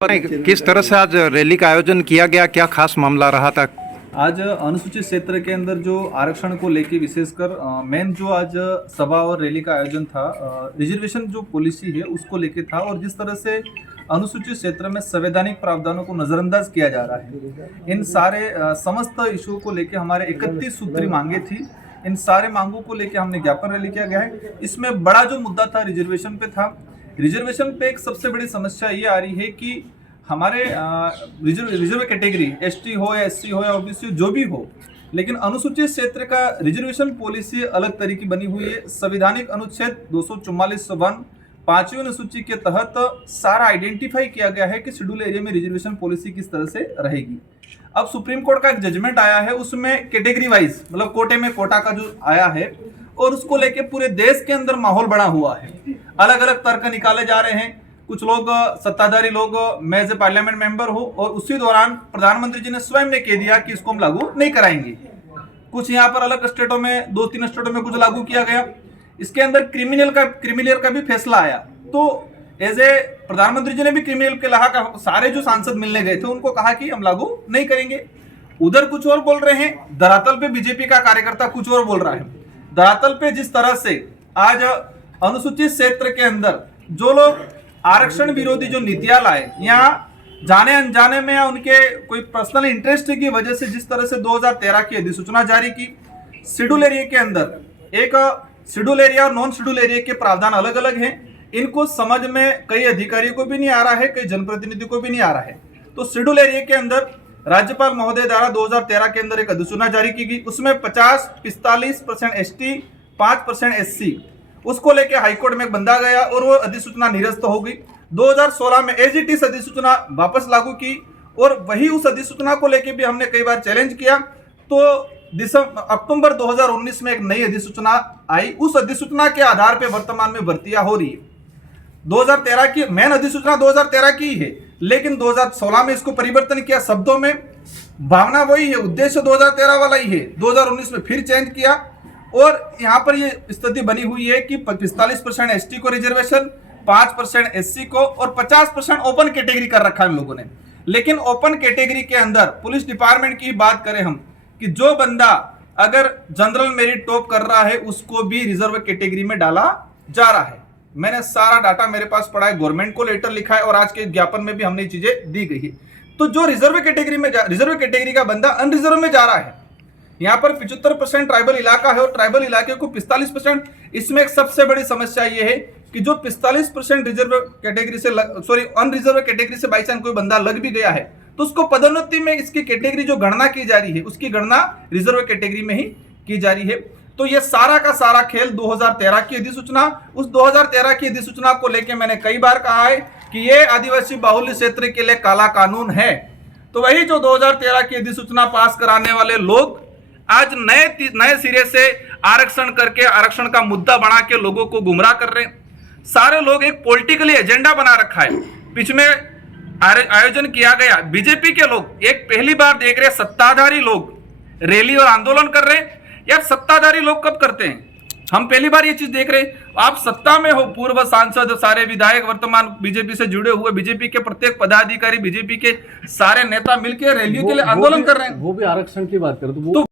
किस तरह से आज रैली का आयोजन किया गया, क्या खास मामला रहा था? आज अनुसूचित क्षेत्र के अंदर जो आरक्षण को लेके विशेषकर मेन जो आज सभा और रैली का आयोजन था, रिजर्वेशन जो पॉलिसी है उसको लेके था। और जिस तरह से अनुसूचित क्षेत्र में संवैधानिक प्रावधानों को नज़रअंदाज किया जा रहा है, इन सारे समस्त इशू को लेके हमारे 31 सूत्री मांगे थी। इन सारे मांगों को लेके हमने ज्ञापन रैली किया गया है। इसमें बड़ा जो मुद्दा था रिजर्वेशन पे था। रिजर्वेशन पे एक सबसे बड़ी समस्या ये आ रही है कि हमारे रिजर्व कैटेगरी एसटी हो या एससी हो या ओबीसी हो, जो भी हो, लेकिन अनुसूचित क्षेत्र का रिजर्वेशन पॉलिसी अलग तरह की बनी हुई है। संविधानिक अनुच्छेद 244(1) 5वीं अनुसूची के तहत सारा आइडेंटिफाई किया गया है कि शेड्यूल एरिया में रिजर्वेशन पॉलिसी किस तरह से रहेगी। अब सुप्रीम कोर्ट का एक जजमेंट आया है, उसमें कैटेगरी वाइज मतलब कोटे में कोटा का जो आया है, और उसको लेके पूरे देश के अंदर माहौल बना हुआ है। अलग अलग तर्क निकाले जा रहे हैं। कुछ लोग सत्ताधारी लोग, मैं एज ए पार्लियामेंट मेंबर हूं, और उसी दौरान प्रधानमंत्री जी ने स्वयं ने कह दिया कि इसको हम लागू नहीं कराएंगे। कुछ यहाँ पर अलग स्टेटों में, 2-3 स्टेटों में कुछ लागू किया गया। इसके अंदर क्रिमिनल का भी फैसला आया। तो एज ए प्रधानमंत्री जी ने भी क्रिमिनल के कहा, सारे जो सांसद मिलने गए थे उनको कहा कि हम लागू नहीं करेंगे। उधर कुछ और बोल रहे हैं, धरातल पे बीजेपी का कार्यकर्ता कुछ और बोल रहा है। धरातल पे जिस तरह से आज अनुसूचित क्षेत्र के अंदर जो लोग आरक्षण विरोधी जो नीतियां लाए, या जाने अनजाने में या उनके कोई पर्सनल इंटरेस्ट की वजह से जिस तरह से 2013 की अधिसूचना जारी की, शेड्यूल एरिया के अंदर एक शेड्यूल एरिया और नॉन शेड्यूल एरिया के प्रावधान अलग अलग हैं। इनको समझ में कई अधिकारियों को भी नहीं आ रहा है, कई जनप्रतिनिधि को भी नहीं आ रहा है। तो शेड्यूल एरिया के अंदर राज्यपाल महोदय द्वारा 2013 के अंदर एक अधिसूचना जारी की गई। उसमें 45% एसटी, 5% एससी, उसको लेके हाईकोर्ट में बंधा गया और वो अधिसूचना निरस्त हो गई। 2016 में एज इट इज अधिसूचना वापस लागू की, और वही उस अधिसूचना को लेके भी हमने कई बार चैलेंज किया। तो अक्टूबर 2019 में एक नई अधिसूचना आई। उस अधिसूचना के आधार पे वर्तमान में भर्तियां हो रही है। 2013 की मेन अधिसूचना 2013 की है, लेकिन 2016 में इसको परिवर्तन किया। शब्दों में भावना वही है, उद्देश्य 2013 वाला ही है। 2019 में फिर चेंज किया, और यहाँ पर ये स्थिति बनी हुई है कि 45% एसटी को रिजर्वेशन, 5% एससी को, और 50% ओपन कैटेगरी कर रखा है इन लोगों ने। लेकिन ओपन कैटेगरी के अंदर पुलिस डिपार्टमेंट की बात करें हम, कि जो बंदा अगर जनरल मेरिट टॉप कर रहा है उसको भी रिजर्व कैटेगरी में डाला जा रहा है। मैंने सारा डाटा मेरे पास पड़ा है, गवर्नमेंट को लेटर लिखा है, और आज के ज्ञापन में भी हमने चीजें दी गई है। तो जो रिजर्व कैटेगरी का बंदा अनरिजर्व में जा रहा है, यहाँ पर 75% ट्राइबल इलाका है और ट्राइबल इलाके को 45%। इसमें एक सबसे बड़ी समस्या ये है कि जो 45% रिजर्व कैटेगरी से अनरिजर्व कैटेगरी से बाई चांस कोई बंदा लग भी गया है, तो उसको पदोन्नति में इसकी कैटेगरी जो गणना की जा रही है, उसकी गणना रिजर्व कैटेगरी में ही की जा रही है। तो ये सारा का सारा खेल 2013 की अधिसूचना, उस 2013 की अधिसूचना को लेकर मैंने कई बार कहा है कि ये आदिवासी बाहुल्य क्षेत्र के लिए काला कानून है। तो वही जो 2013 की अधिसूचना पास कराने वाले लोग आज नए सिरे से आरक्षण करके आरक्षण का मुद्दा बना के लोगों को गुमराह कर रहे हैं। सारे लोग एक पॉलिटिकली एजेंडा बना रखा है। बीच में आयोजन किया गया, बीजेपी के लोग एक पहली बार देख रहे, सत्ताधारी लोग रैली और आंदोलन कर रहे हैं। यार सत्ताधारी लोग कब करते हैं? हम पहली बार ये चीज देख रहे हैं। आप सत्ता में हो, पूर्व सांसद, सारे विधायक वर्तमान बीजेपी से जुड़े हुए, बीजेपी के प्रत्येक पदाधिकारी, बीजेपी के सारे नेता मिलकर रैलियों के लिए आंदोलन कर रहे हैं। वो भी आरक्षण की बात करें तो